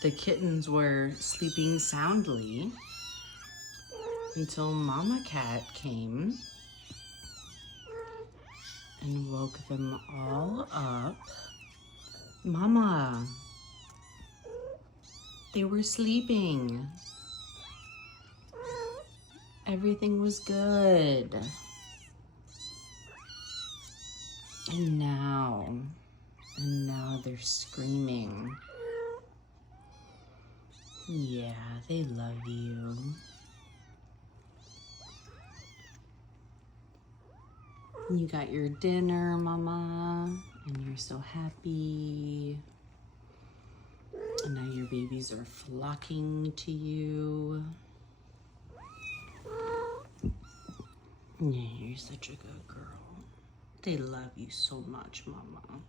The kittens were sleeping soundly until Mama Cat came and woke them all up. Mama, they were sleeping. Everything was good. And now they're screaming. Yeah, they love you. You got your dinner, Mama, and you're so happy. And now your babies are flocking to you. Yeah, you're such a good girl. They love you so much, Mama.